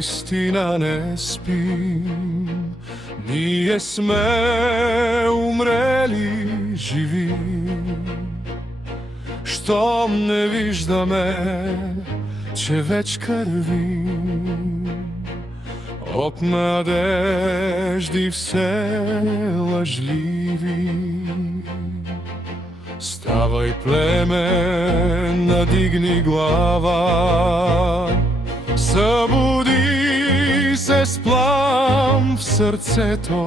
Istina ne spí, nije sme umreli živi. Štom ne viždame, če več krvi, ob nadeždi vse lažljivi. Stavaj pleme, nadigni glava, Събуди се с плам в сърцето.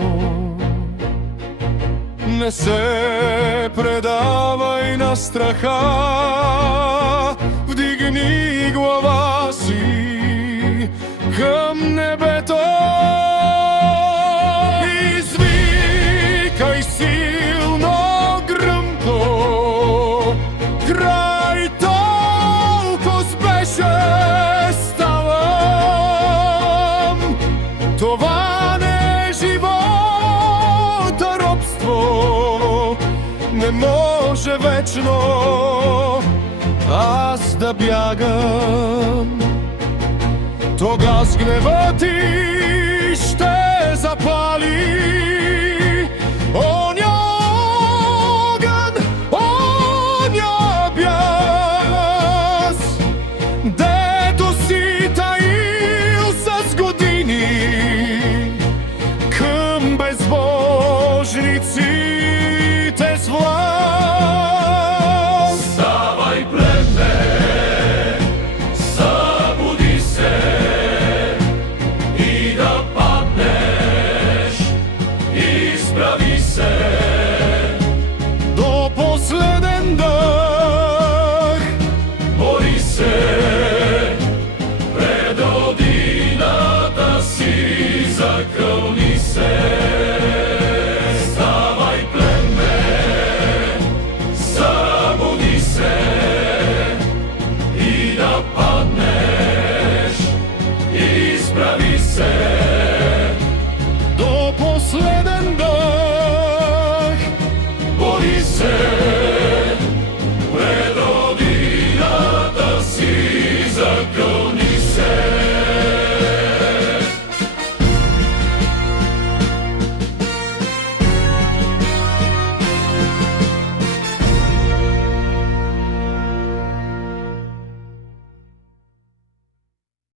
Не се предавай на страха, вдигни глава си към небето. Извикай силно, гръмко, край толкова беше. Това не е живот, а робство. Не може вечно аз да бягам. Тогава с гнева ти ще